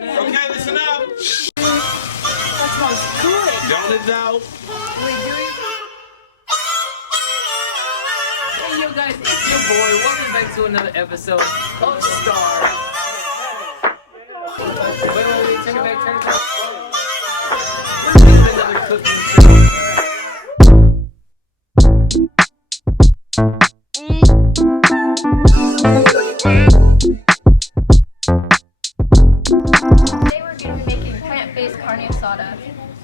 Okay, listen up. That smells good. Don't it though? Hey yo guys, it's your boy. Welcome back to another episode of S.T.A.A.R. Wait, turn it back. We're doing another cooking show. Today we're going to be making plant-based carne asada.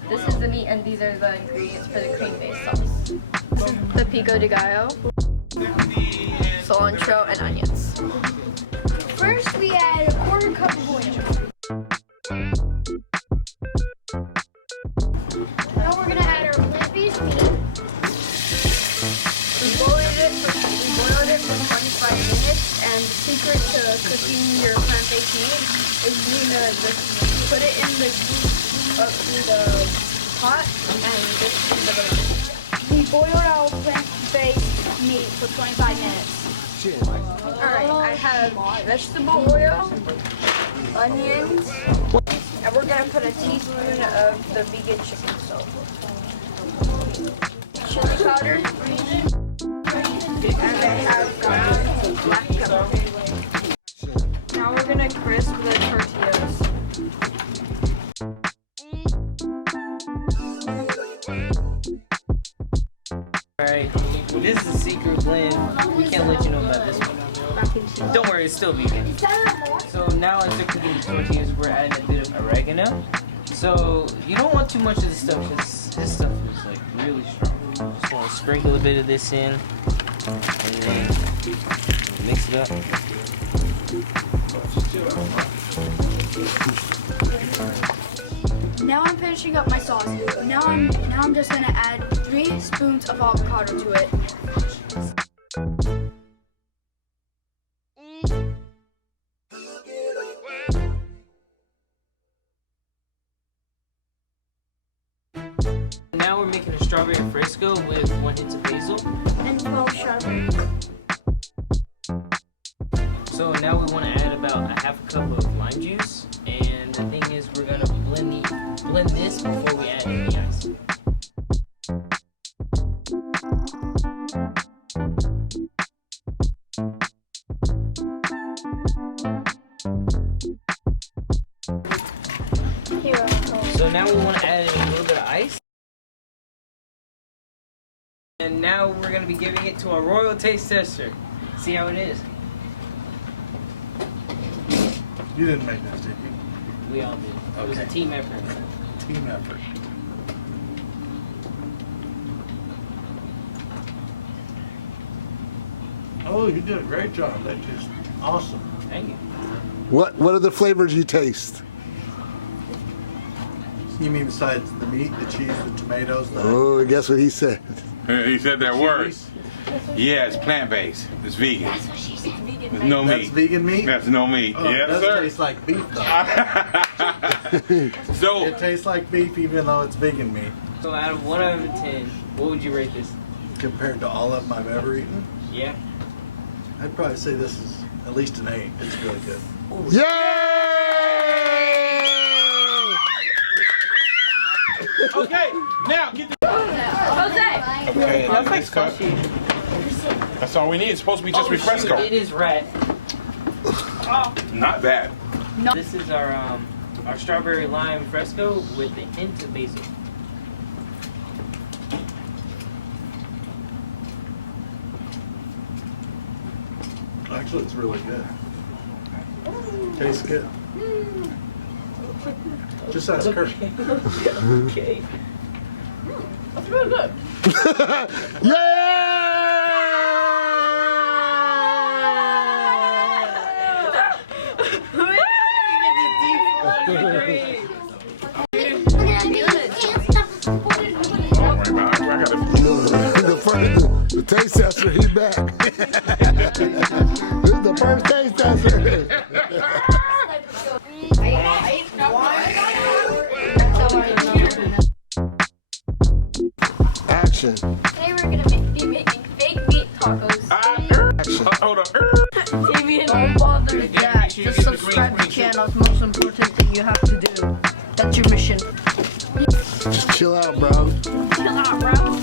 This is the meat and these are the ingredients for the cream-based sauce. The pico de gallo, cilantro, and onions. First, we add a quarter cup of oil. Now we're gonna add our plant-based meat. We boiled it for 25 minutes, and the secret to cooking your plant-based meat is you need to just put it in the pot and just leave it alone. We boiled our plant-based meat for 25 minutes. Alright, I have vegetable oil, onions, and we're gonna put a teaspoon of the vegan chicken salt, chili powder, and I have black pepper. Now we're gonna crisp the tortillas. Alright, this is a secret blend. We can't let you know about this one. Don't worry, it's still vegan. So now as they're cooking the tortillas, we're adding a bit of oregano. So you don't want too much of this stuff because this stuff is like really strong. Just want to sprinkle a bit of this in and then mix it up. Now I'm finishing up my sauce. Now I'm just gonna add 3 spoons of avocado to it. Now we're making a strawberry fresco with 1 hint of basil. And 12 strawberries. So now we want to add about a half a cup of lime juice. And the thing is, we're gonna blend this before we add any ice. So now we want to add in a little bit of ice. And now we're going to be giving it to a royal taste tester. See how it is. You didn't make this, did you? We all did. It was a team effort. Team effort. Oh, you did a great job. That's just awesome. Thank you. What are the flavors you taste? You mean besides the meat, the cheese, the tomatoes, the Oh, guess what he said. He said that word. Yeah, it's plant-based. It's vegan. There's no That's meat. vegan meat? That's no meat. Oh, Yes, it does sir. taste like beef though. So, It tastes like beef even though it's vegan meat. So out of 1 out of 10, what would you rate this? Compared to all of them I've ever eaten, Yeah? I'd probably say this is at least an 8. It's really good. Yay! okay, now get the... Jose! Okay, that's cut. That's all we need. It's supposed to be just refresco. It is red. Not bad. This is our strawberry lime fresco with a hint of basil. Actually, it's really good. Tastes good. Just ask her. Okay. That's really good. The taste tester, he's back. This is the first taste tester. Action. Today we're going to be making fake meat tacos. Hold on. Don't bother with that. Just subscribe to the channel. most important thing you have to do. That's your mission. Just chill out, bro. Chill out, bro.